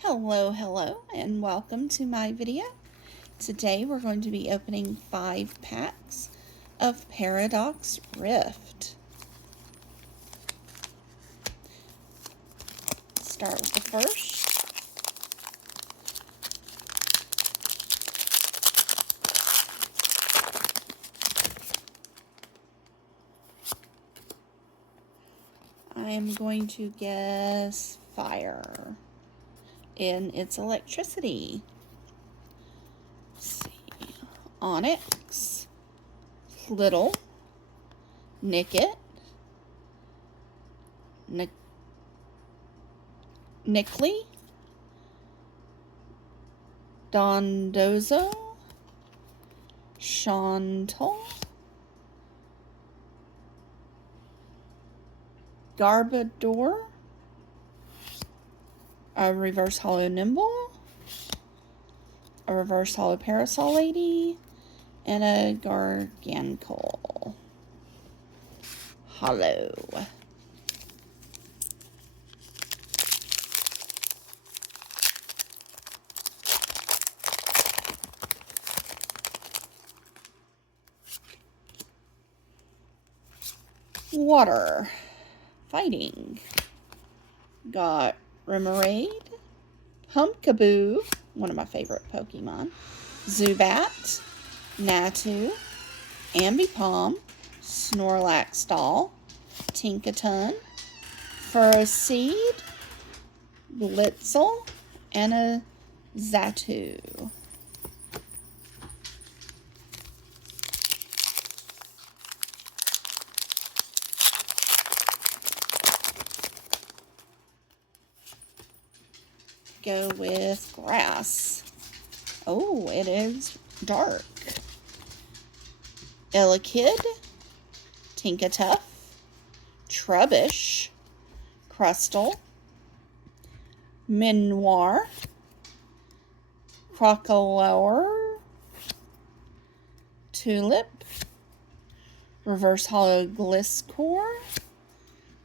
Hello, and welcome to my video. Today we're going to be opening 5 packs of Paradox Rift. Start with the first. I am going to guess fire in its electricity. Let's see. Onyx, Little, Nickit, Nickley, Dondozo, Chantal, Garbodor, a reverse hollow Nimble, a reverse hollow Parasol Lady, and a Garganacl hollow. Water. Fighting. Got Remoraid, Pumpkaboo, one of my favorite Pokemon, Zubat, Natu, Ambipom, Snorlax Doll, Tinkaton, Ferroseed, Blitzel, and a Xatu. Go with grass. Oh, it is dark. Elekid, Tinkatuff, Trubbish, Crustle, Minoir, Crocolour, Tulip, reverse hollow Gliscor,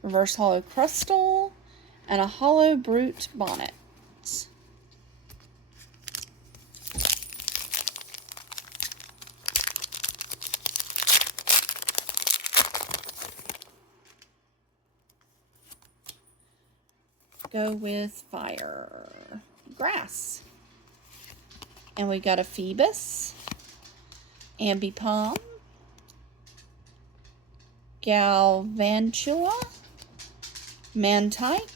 reverse hollow Crustle, and a hollow Brute Bonnet. Go with fire. Grass. And we got a Phoebus, Ambipom, Galvantula, Mantike,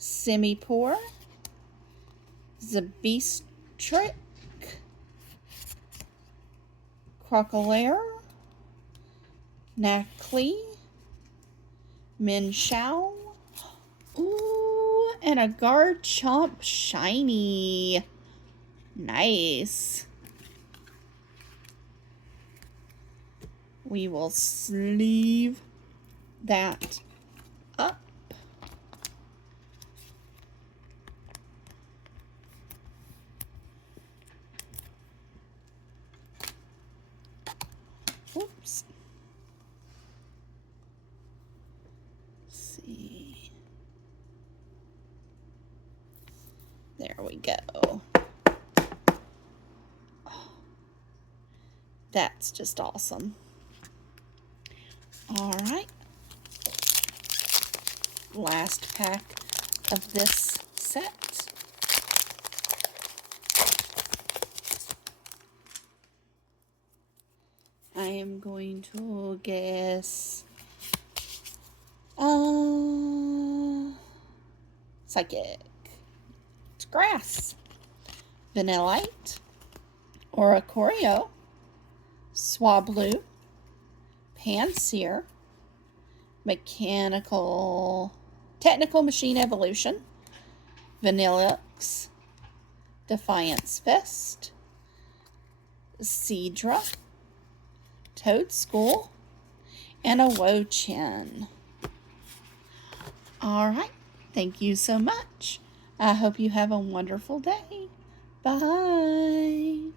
Simipour, Zabestrick, Crocolair, Nacli, Minshao, ooh, and a Garchomp shiny. Nice. We will sleeve that up. Oops. Let's see. There we go. Oh, that's just awesome. All right. Last pack of this set. I am going to guess Psychic. It's grass. Vanillite, Oricorio, Swablu, Pansear, Technical Machine Evolution, Vanillix, Defiance Fist, Seadra, Toadschool, and a Wo-Chien. Alright, thank you so much. I hope you have a wonderful day. Bye.